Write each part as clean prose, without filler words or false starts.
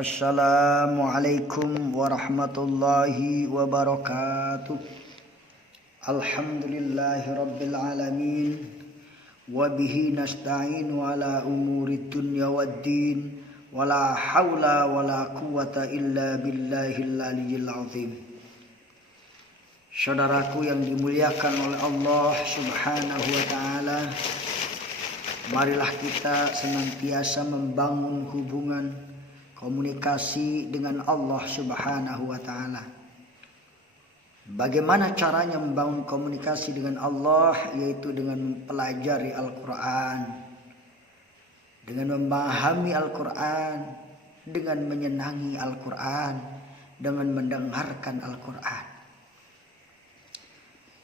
Assalamualaikum warahmatullahi wabarakatuh. Alhamdulillahi rabbil alamin. Wabihi nasta'inu ala umuri dunya waddin. Wala hawla wala quwata illa billahil aliyyil azim. Saudaraku yang dimuliakan oleh Allah subhanahu wa ta'ala, marilah kita senantiasa membangun hubungan komunikasi dengan Allah subhanahu wa ta'ala. Bagaimana caranya membangun komunikasi dengan Allah? Yaitu dengan mempelajari Al-Quran, dengan memahami Al-Quran, dengan menyenangi Al-Quran, dengan mendengarkan Al-Quran.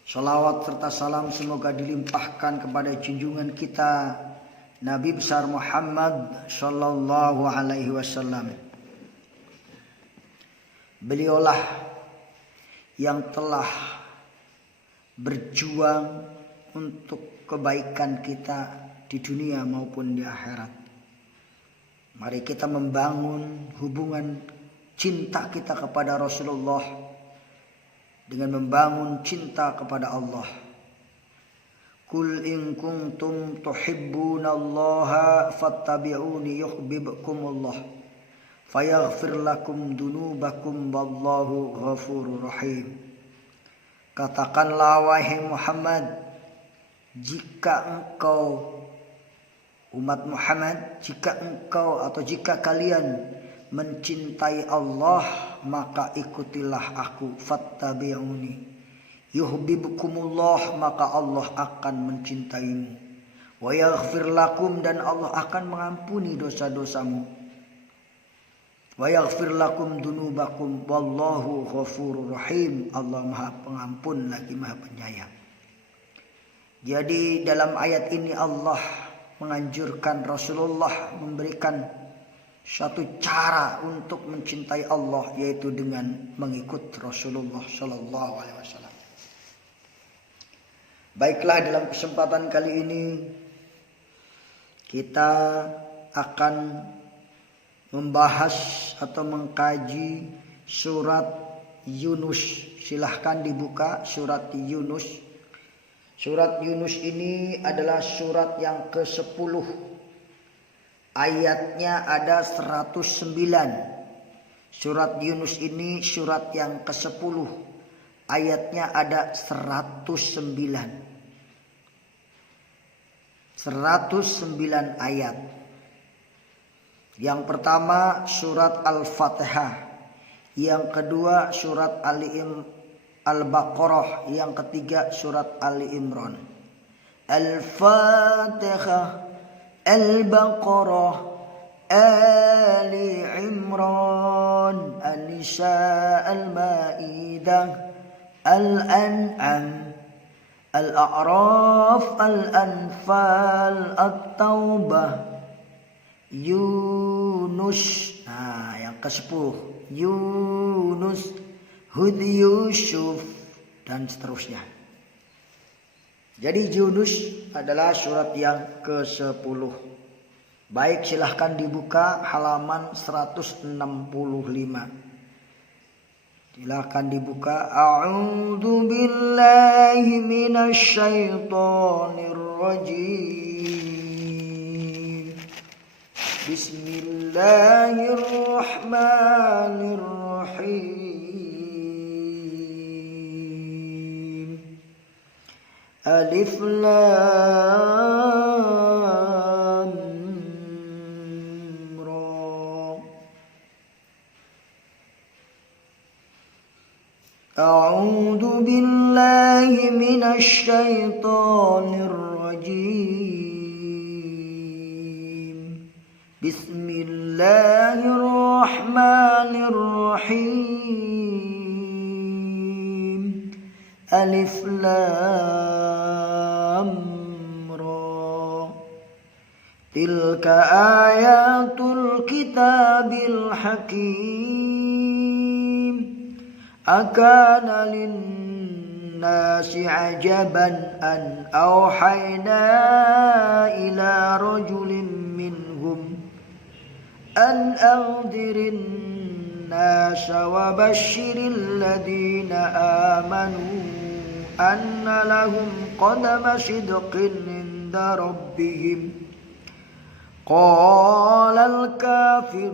Salawat serta salam semoga dilimpahkan kepada junjungan kita Nabi besar Muhammad sallallahu alaihi wasallam. Beliaulah yang telah berjuang untuk kebaikan kita di dunia maupun di akhirat. Mari kita membangun hubungan cinta kita kepada Rasulullah dengan membangun cinta kepada Allah. Qul in kuntum tuhibbunallaha fattabi'uni yuhibbukumullah fayaghfir lakum dunubakum wallahu ghafurur rahim. Katakanlah wahai Muhammad, jika engkau umat Muhammad, jika kalian mencintai Allah, maka ikutilah aku, fattabi'uni yuhibbukumullah, maka Allah akan mencintaimu, wa yaghfir lakum, dan Allah akan mengampuni dosa-dosamu, wa yaghfir lakum dunubakum wallahu ghafurur rahim. Allah Maha Pengampun lagi Maha Penyayang. Jadi dalam ayat ini Allah menganjurkan Rasulullah memberikan satu cara untuk mencintai Allah, yaitu dengan mengikut Rasulullah sallallahu alaihi wasallam. Baiklah, dalam kesempatan kali ini kita akan membahas atau mengkaji surat Yunus. Silahkan dibuka surat Yunus. Surat Yunus ini adalah surat yang ke-10. Ayatnya ada 109. Surat Yunus ini surat yang ke-10. Ayatnya ada 109. 109 ayat. Yang pertama surat Al-Fatihah. Yang kedua surat Al-Baqarah. Yang ketiga surat Ali Imran. Al-Fatihah, Al-Baqarah, Ali Imran, An-Nisa, Al-Ma'idah, Al-An'am, Al-A'raf, Al-Anfal, At-Taubah, Yunus. Nah, yang ke-10 Yunus, Hud, Yusuf, dan seterusnya. Jadi Yunus adalah surat yang ke-10. Baik, silahkan dibuka halaman 165. Silahkan dibuka. A'udzu billahi minasy syaithanir rajim. Bismillahirrahmanirrahim. Alif Lam Ra. A'udzu billahi minasy syaithanir rajim. Bismillahirrahmanirrahim. Alif Lam Ra. Tilka ayatul kitabil hakim. Akana linnasi ajaban an awhayna ila rajulin minhum أن أنذر الناس وبشر الذين آمنوا أن لهم قدم صدق عند ربهم قال الكافرون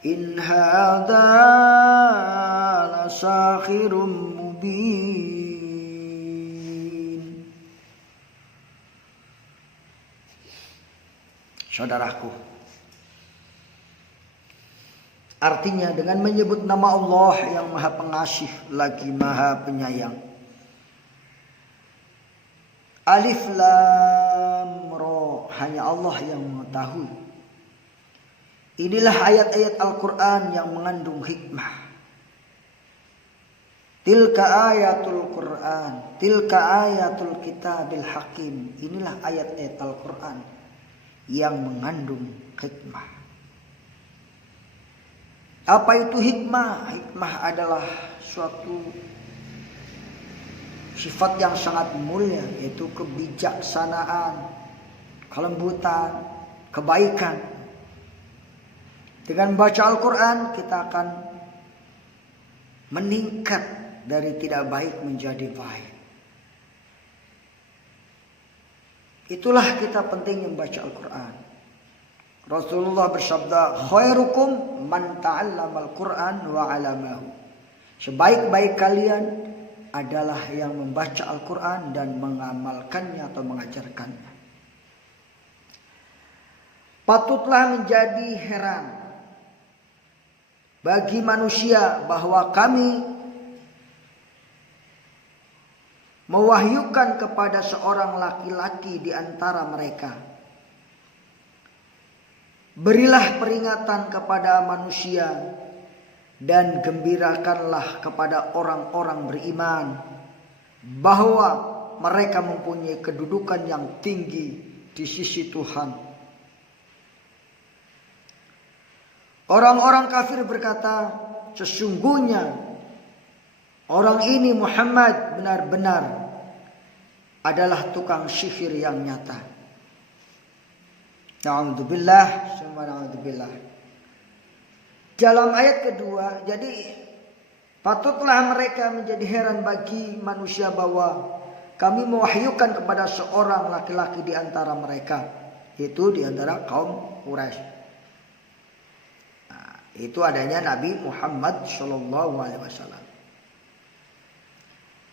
إن هذا لساحر مبين. Saudaraku, artinya dengan menyebut nama Allah yang Maha Pengasih lagi Maha Penyayang. Alif Lam Ra, hanya Allah yang mengetahui. Inilah ayat-ayat Al-Quran yang mengandung hikmah. Tilka ayatul Quran, tilka ayatul kitabil hakim. Inilah ayat-ayat Al-Quran yang mengandung hikmah. Apa itu hikmah? Hikmah adalah suatu sifat yang sangat mulia, yaitu kebijaksanaan, kelembutan, kebaikan. Dengan baca Al-Quran kita akan meningkat dari tidak baik menjadi baik. Itulah kita penting membaca Al-Quran. Rasulullah bersabda, khairukum man ta'allamal Quran wa 'allamahu. Sebaik-baik kalian adalah yang membaca Al-Quran dan mengamalkannya atau mengajarkannya. Patutlah menjadi heran bagi manusia bahwa kami mewahyukan kepada seorang laki-laki di antara mereka, berilah peringatan kepada manusia dan gembirakanlah kepada orang-orang beriman bahwa mereka mempunyai kedudukan yang tinggi di sisi Tuhan. Orang-orang kafir berkata, sesungguhnya orang ini Muhammad benar-benar adalah tukang sihir yang nyata. Na'udzubillah, summa na'udzubillah. Dalam ayat kedua, jadi patutlah mereka menjadi heran bagi manusia bahwa kami mewahyukan kepada seorang laki-laki di antara mereka, itu di antara kaum Quraisy. Nah, itu adanya Nabi Muhammad SAW.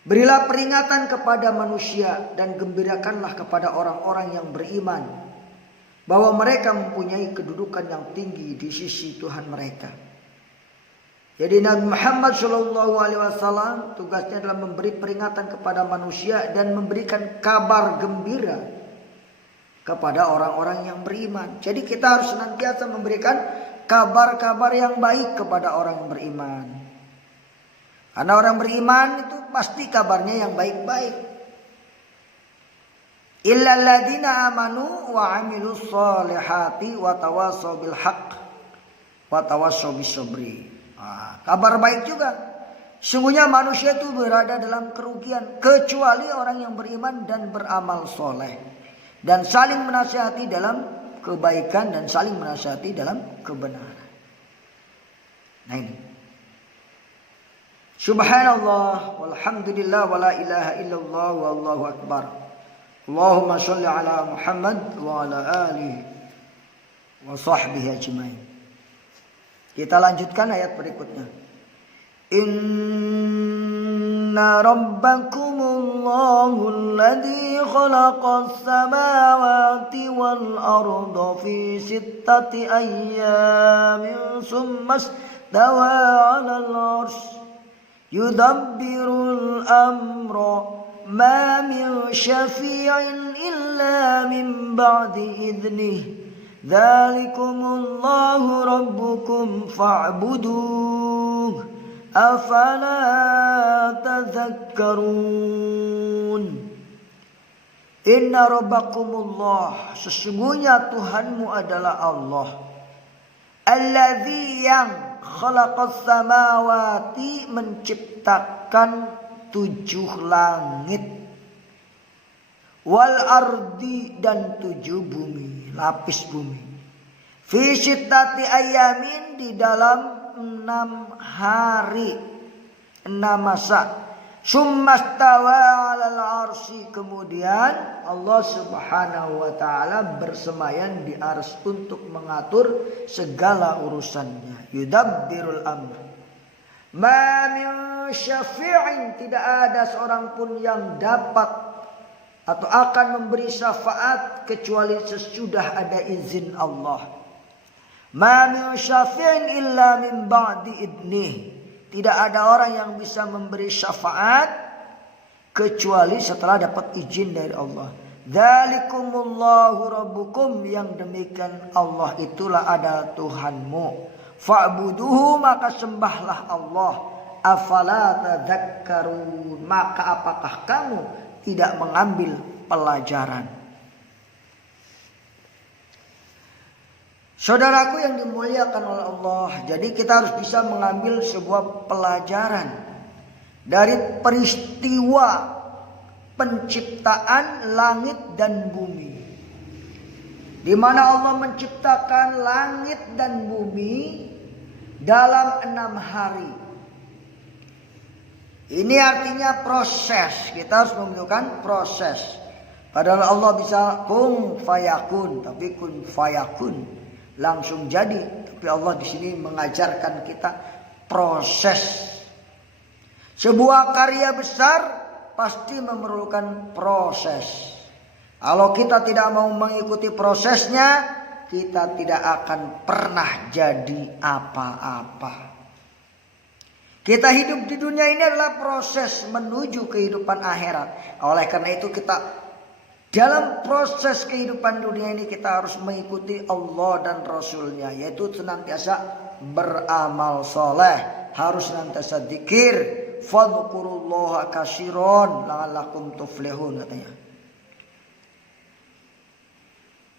Berilah peringatan kepada manusia dan gembirakanlah kepada orang-orang yang beriman bahwa mereka mempunyai kedudukan yang tinggi di sisi Tuhan mereka. Jadi Nabi Muhammad SAW tugasnya adalah memberi peringatan kepada manusia dan memberikan kabar gembira kepada orang-orang yang beriman. Jadi kita harus senantiasa memberikan kabar-kabar yang baik kepada orang yang beriman. Karena orang beriman itu pasti kabarnya yang baik-baik. Illal ladzina amanu wa 'amilus sholihati wa tawassaw bil haqq wa tawassaw bis sabri. Kabar baik juga. Sungguhnya manusia itu berada dalam kerugian kecuali orang yang beriman dan beramal soleh dan saling menasihati dalam kebaikan dan saling menasihati dalam kebenaran. Nah ini. Subhanallah walhamdulillah wala ilaha illallah wallahu akbar. Allahumma sholli ala Muhammad wa ala alihi wa sahbihi ajmain. Kita lanjutkan ayat berikutnya. Inna rabbakumullahu alladhi khalaqas samawati wal arda fi sittati ayyamin summa istawa 'alal 'arsy yudabbirul amra ma min syafi'in illa min ba'di idnihi dzalikumullahu rabbukum fa'buduh afala tadhakkarun. Inna rabbakumullah, sesungguhnya Tuhanmu adalah Allah, alladzi yang khalaqas samawati, menciptakan 7 langit, wal ardi dan 7 bumi, lapis bumi. Fi sittati ayamin di dalam 6 hari, 6 masa. Summastawa 'alal arsy, kemudian Allah Subhanahu wa taala bersemayam di arsy untuk mengatur segala urusannya. Yudabbirul amr. Ma min syafi'in, tidak ada seorang pun yang dapat atau akan memberi syafaat kecuali sesudah ada izin Allah. Ma min syafi'in illa min ba'di idnih. Tidak ada orang yang bisa memberi syafaat kecuali setelah dapat izin dari Allah. Dzalikumullahu rabbukum, yang demikian Allah itulah adalah Tuhanmu. Fa'buduhu, maka sembahlah Allah. Afala tadzakkarun, maka apakah kamu tidak mengambil pelajaran? Saudaraku yang dimuliakan oleh Allah, jadi kita harus bisa mengambil sebuah pelajaran dari peristiwa penciptaan langit dan bumi, di mana Allah menciptakan langit dan bumi dalam 6 hari. Ini artinya proses, kita harus membutuhkan proses. Padahal Allah bisa kun fayakun, tapi kun fayakun langsung jadi, tapi Allah di sini mengajarkan kita proses. Sebuah karya besar pasti memerlukan proses. Kalau kita tidak mau mengikuti prosesnya, kita tidak akan pernah jadi apa-apa. Kita hidup di dunia ini adalah proses menuju kehidupan akhirat. Oleh karena itu kita dalam proses kehidupan dunia ini kita harus mengikuti Allah dan Rasulnya, yaitu senantiasa beramal soleh, harus senantiasa dzikir. Fadhkurullaha katsiran la'allakum tuflihun, katanya.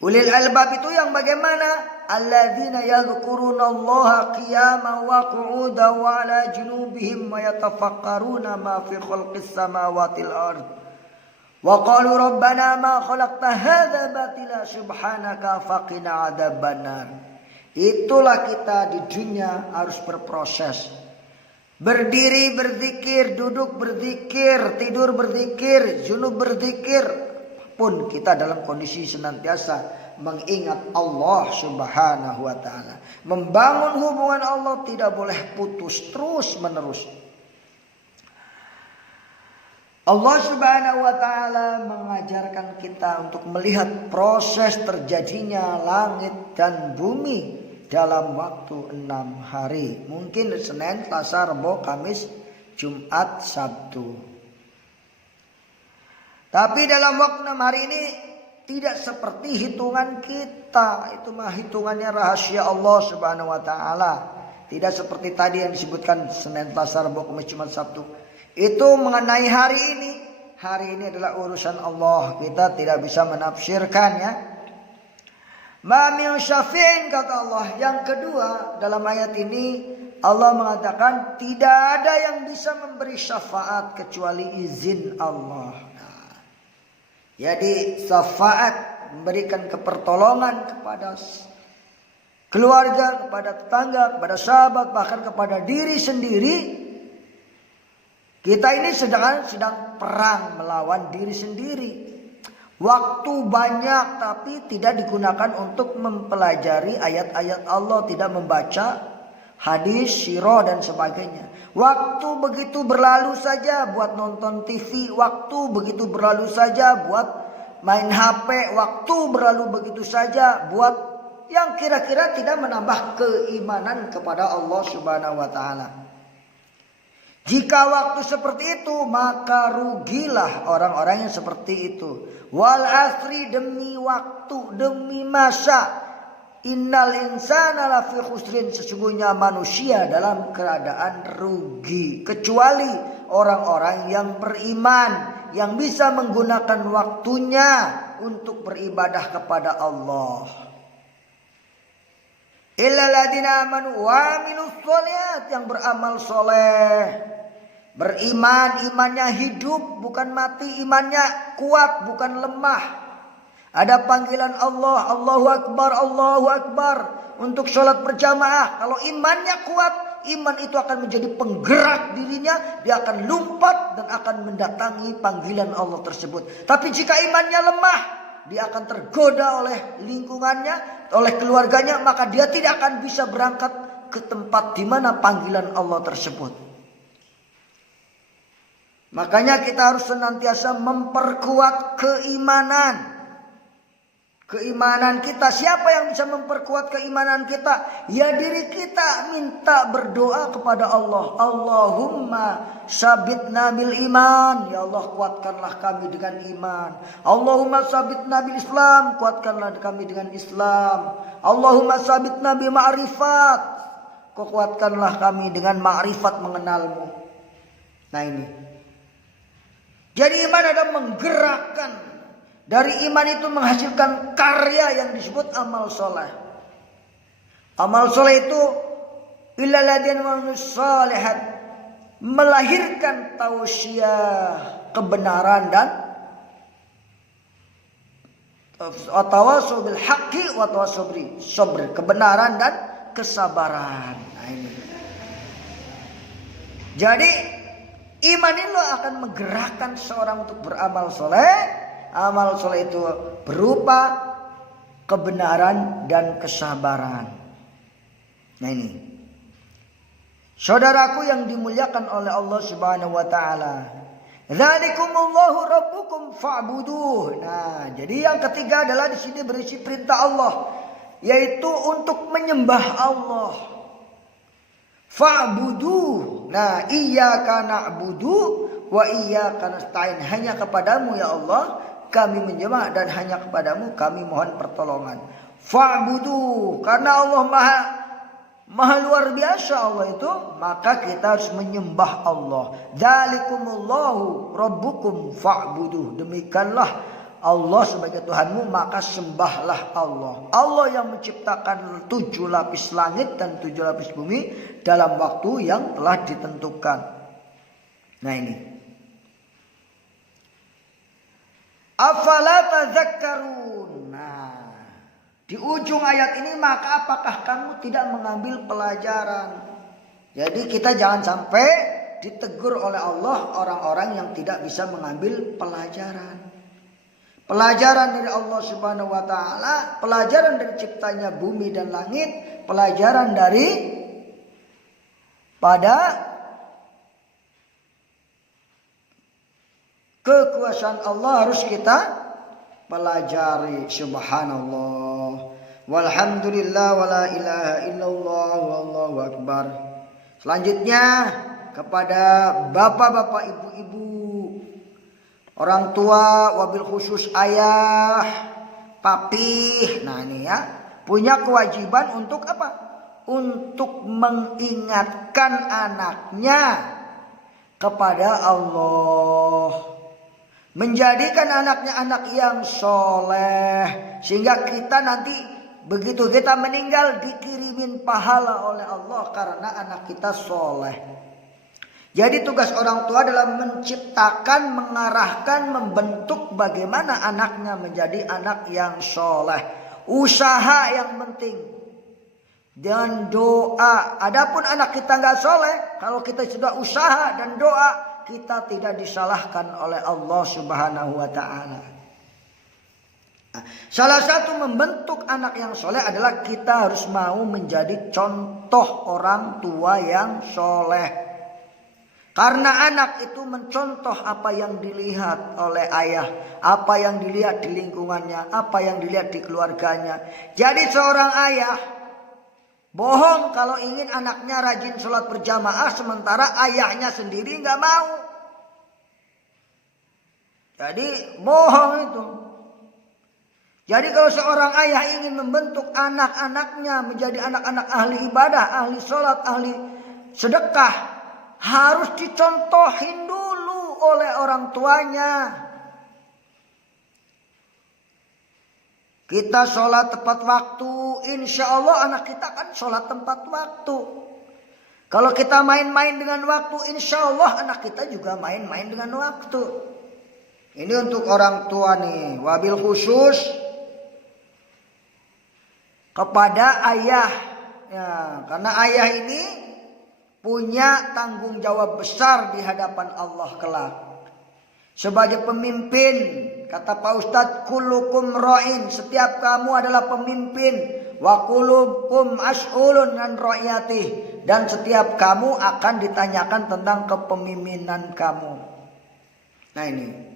Ulil albab itu yang bagaimana? Alladzina yadhkurunallaha qiyaman wa qu'udan wa 'ala junubihim wa yatafakkaruna ma fi khalqis samawati wal ardh. Wa qalu rabbana ma khalaqta hadza batila subhanaka faqina adzabannar. Itulah kita di dunia harus berproses. Berdiri berzikir, duduk berzikir, tidur berzikir, junub berzikir, pun kita dalam kondisi senantiasa mengingat Allah Subhanahu wa taala. Membangun hubungan Allah tidak boleh putus, terus menerus. Allah Subhanahu wa taala mengajarkan kita untuk melihat proses terjadinya langit dan bumi dalam waktu 6 hari. Mungkin Senin, Selasa, Rabu, Kamis, Jumat, Sabtu. Tapi dalam waktu 6 hari ini tidak seperti hitungan kita. Itu mah hitungannya rahasia Allah Subhanahu wa taala. Tidak seperti tadi yang disebutkan Senin, Selasa, Rabu, Kamis, Jumat, Sabtu. Itu mengenai hari ini. Hari ini adalah urusan Allah. Kita tidak bisa menafsirkannya. Ma min syafi'in, kata Allah. Yang kedua, dalam ayat ini Allah mengatakan tidak ada yang bisa memberi syafaat kecuali izin Allah. Nah, jadi syafaat memberikan kepertolongan kepada keluarga, kepada tetangga, kepada sahabat, bahkan kepada diri sendiri. Kita ini sedang perang melawan diri sendiri. Waktu banyak tapi tidak digunakan untuk mempelajari ayat-ayat Allah, tidak membaca hadis, sirah dan sebagainya. Waktu begitu berlalu saja buat nonton TV, waktu begitu berlalu saja buat main HP, waktu berlalu begitu saja buat yang kira-kira tidak menambah keimanan kepada Allah Subhanahu wa taala. Jika waktu seperti itu, maka rugilah orang-orang yang seperti itu. Wal asri, demi waktu, demi masa. Innal insana lafi khusrin, sesungguhnya manusia dalam keadaan rugi. Kecuali orang-orang yang beriman, yang bisa menggunakan waktunya untuk beribadah kepada Allah. Illal ladzina amanu wa amilus sholihat, yang beramal soleh. Beriman, imannya hidup bukan mati, imannya kuat bukan lemah. Ada panggilan Allah, Allahu Akbar, Allahu Akbar untuk sholat berjamaah. Kalau imannya kuat, iman itu akan menjadi penggerak dirinya. Dia akan lompat dan akan mendatangi panggilan Allah tersebut. Tapi jika imannya lemah, dia akan tergoda oleh lingkungannya, oleh keluarganya. Maka dia tidak akan bisa berangkat ke tempat di mana panggilan Allah tersebut. Makanya kita harus senantiasa memperkuat keimanan. Keimanan kita. Siapa yang bisa memperkuat keimanan kita? Ya diri kita. Minta berdoa kepada Allah. Allahumma sabitna bil iman. Ya Allah, kuatkanlah kami dengan iman. Allahumma sabitna bil Islam. Kuatkanlah kami dengan Islam. Allahumma sabitna bil ma'rifat. Kuatkanlah kami dengan ma'rifat mengenalmu. Nah ini. Jadi iman ada menggerakkan. Dari iman itu menghasilkan karya yang disebut amal soleh. Amal soleh itu illal ladzina amanu shalihat, melahirkan tausiah kebenaran dan tawasau bil haqqi wa tawasau sabr, kebenaran dan kesabaran. Nah ini. Jadi iman itu akan menggerakkan seorang untuk beramal soleh. Amal soleh itu berupa kebenaran dan kesabaran. Nah ini. Saudaraku yang dimuliakan oleh Allah Subhanahu wa taala. Dzalikumullahu rabbukum fa'buduh. Nah, jadi yang ketiga adalah di sini berisi perintah Allah, yaitu untuk menyembah Allah. Fa'buduh. Nah, iyyaka na'budu wa iyyaka nasta'in. Hanya kepadamu ya Allah kami menyembah dan hanya kepadamu kami mohon pertolongan. Fa'budu, karena Allah maha luar biasa Allah itu, maka kita harus menyembah Allah. Dzalikumullahu rabbukum fa'budu. Demikianlah Allah sebagai Tuhanmu, maka sembahlah Allah. Allah yang menciptakan 7 lapis langit dan 7 lapis bumi dalam waktu yang telah ditentukan. Nah ini. Afala tazakkarun. Nah, di ujung ayat ini, maka apakah kamu tidak mengambil pelajaran? Jadi kita jangan sampai ditegur oleh Allah orang-orang yang tidak bisa mengambil pelajaran. Pelajaran dari Allah Subhanahu wa taala, pelajaran dari ciptanya bumi dan langit, pelajaran dari pada kekuasaan Allah harus kita pelajari. Subhanallah, walhamdulillah, wala ilaha illallah, wallahu akbar. Selanjutnya kepada bapak-bapak, ibu-ibu, orang tua, wabil khusus ayah, papih. Nah ini ya, punya kewajiban untuk apa? Untuk mengingatkan anaknya kepada Allah. Menjadikan anaknya anak yang soleh. Sehingga kita nanti begitu kita meninggal dikirimin pahala oleh Allah karena anak kita soleh. Jadi tugas orang tua adalah menciptakan, mengarahkan, membentuk bagaimana anaknya menjadi anak yang soleh. Usaha yang penting. Dan doa. Adapun anak kita nggak soleh, kalau kita sudah usaha dan doa, kita tidak disalahkan oleh Allah Subhanahu wa ta'ala. Salah satu membentuk anak yang soleh adalah kita harus mau menjadi contoh orang tua yang soleh. Karena anak itu mencontoh apa yang dilihat oleh ayah, apa yang dilihat di lingkungannya, apa yang dilihat di keluarganya. Jadi seorang ayah bohong kalau ingin anaknya rajin sholat berjamaah sementara ayahnya sendiri nggak mau. Jadi bohong itu. Jadi kalau seorang ayah ingin membentuk anak-anaknya menjadi anak-anak ahli ibadah, ahli sholat, ahli sedekah, harus dicontohin dulu oleh orang tuanya. Kita sholat tepat waktu, insya Allah anak kita kan sholat tepat waktu. Kalau kita main-main dengan waktu, insya Allah anak kita juga main-main dengan waktu. Ini untuk orang tua nih, wabil khusus kepada ayah. Ya, karena ayah ini punya tanggung jawab besar di hadapan Allah kelak. Sebagai pemimpin, kata Pak Ustadz, kullukum ra'in, setiap kamu adalah pemimpin. Wa kullukum as'ulun an ra'iyatih, dan setiap kamu akan ditanyakan tentang kepemimpinan kamu. Nah ini.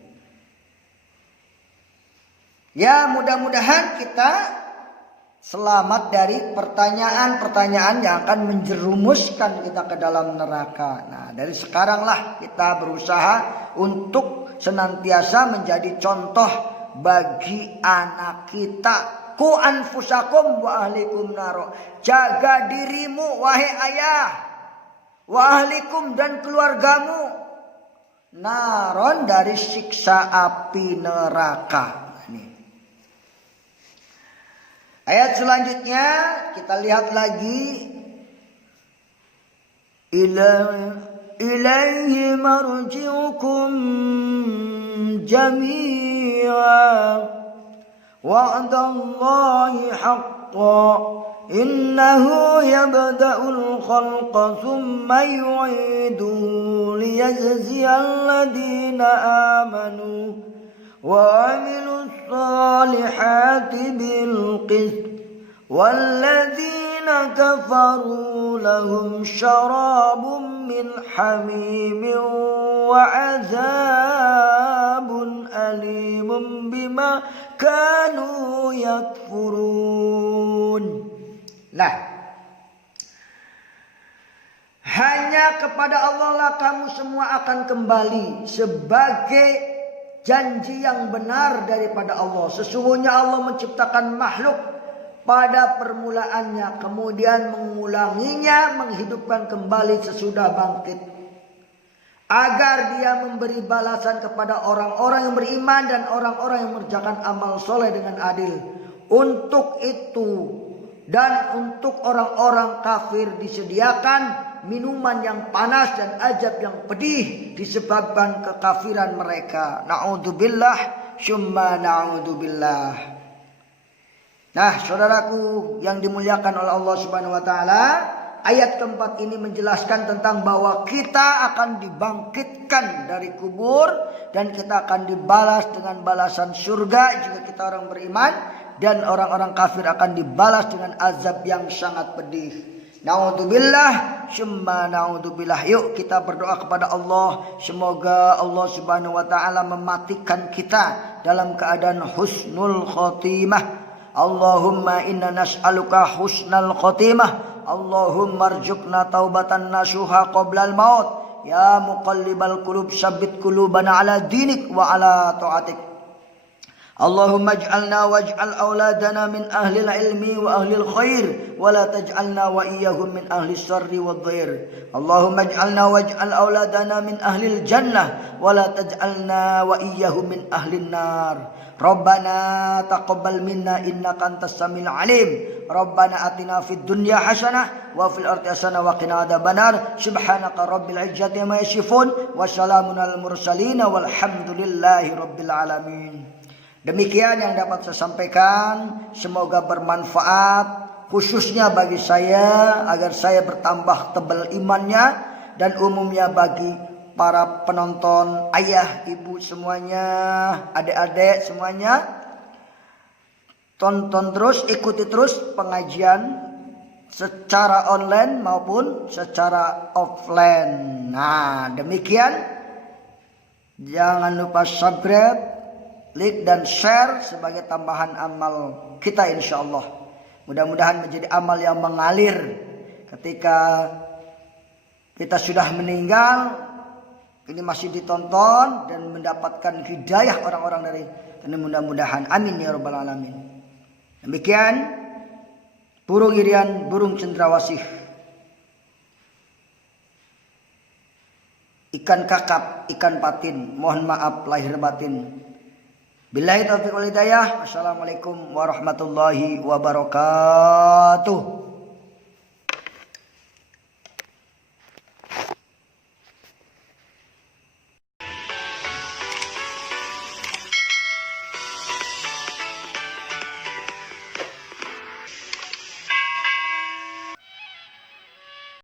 Ya, mudah-mudahan kita selamat dari pertanyaan-pertanyaan yang akan menjerumuskan kita ke dalam neraka. Nah, dari sekaranglah kita berusaha untuk senantiasa menjadi contoh bagi anak kita. Ku anfusakum wa ahlikum naro. Jaga dirimu wahai ayah, wa ahlikum dan keluargamu, naron dari siksa api neraka. Ayat selanjutnya kita lihat lagi. Ilaihi marji'ukum jami'a wa'dallahi haqqan innahu yabda'ul khalqa thumma yu'iduhu liyajziyal ladina amanu وعملوا الصالحات بالقسط والذين كفروا لهم شراب من حميم وعذاب أليم بما كانوا يكفرون. Nah, hanya kepada Allah lah kamu semua akan kembali sebagai janji yang benar daripada Allah. Sesungguhnya Allah menciptakan makhluk pada permulaannya, kemudian mengulanginya, menghidupkan kembali sesudah bangkit, agar dia memberi balasan kepada orang-orang yang beriman dan orang-orang yang mengerjakan amal soleh dengan adil. Untuk itu dan untuk orang-orang kafir disediakan minuman yang panas dan azab yang pedih disebabkan kekafiran mereka. Na'udzubillah syumma na'udzubillah. Nah, saudaraku yang dimuliakan oleh Allah Subhanahu wa taala, ayat keempat ini menjelaskan tentang bahwa kita akan dibangkitkan dari kubur dan kita akan dibalas dengan balasan surga jika kita orang beriman, dan orang-orang kafir akan dibalas dengan azab yang sangat pedih. Na'udzubillah syumma na'udzubillah. Yuk kita berdoa kepada Allah, semoga Allah Subhanahu wa taala mematikan kita dalam keadaan husnul khotimah. Allahumma inna nas'aluka husnal khotimah. Allahumma arzuqna taubatan nasuha qablal maut. Ya muqallibal qulub tsabbit qulubana ala dinik wa ala ta'atik. Allahumma ij'alna waj'al auladana min ahlil ilmi wa ahlil khair wa la taj'alna wa iyyahum min ahlis syarri wadh-dhair. Allahumma ij'alna waj'al auladana min ahlil jannah wa la taj'alna wa iyyahum min ahlin nar. Rabbana taqabbal minna innaka antas samiul alim. Rabbana atina fid dunya hasanah wa fil akhirati hasanah wa qina adzabannar. Subhanaka rabbil izzati amma yasifun wa salamun alal mursalin walhamdulillahi rabbil alamin. Demikian yang dapat saya sampaikan, semoga bermanfaat khususnya bagi saya agar saya bertambah tebal imannya, dan umumnya bagi para penonton, ayah, ibu semuanya, adik-adik semuanya. Tonton terus, ikuti terus pengajian secara online maupun secara offline. Nah, demikian. Jangan lupa subscribe, like dan share sebagai tambahan amal kita insyaallah. Mudah-mudahan menjadi amal yang mengalir ketika kita sudah meninggal. Ini masih ditonton dan mendapatkan hidayah orang-orang dari ini, mudah-mudahan. Amin ya rabbal alamin. Demikian burung irian, burung cendrawasih, ikan kakap, ikan patin, mohon maaf lahir batin. Billahi taufiq wal hidayah. Wassalamualaikum warahmatullahi wabarakatuh.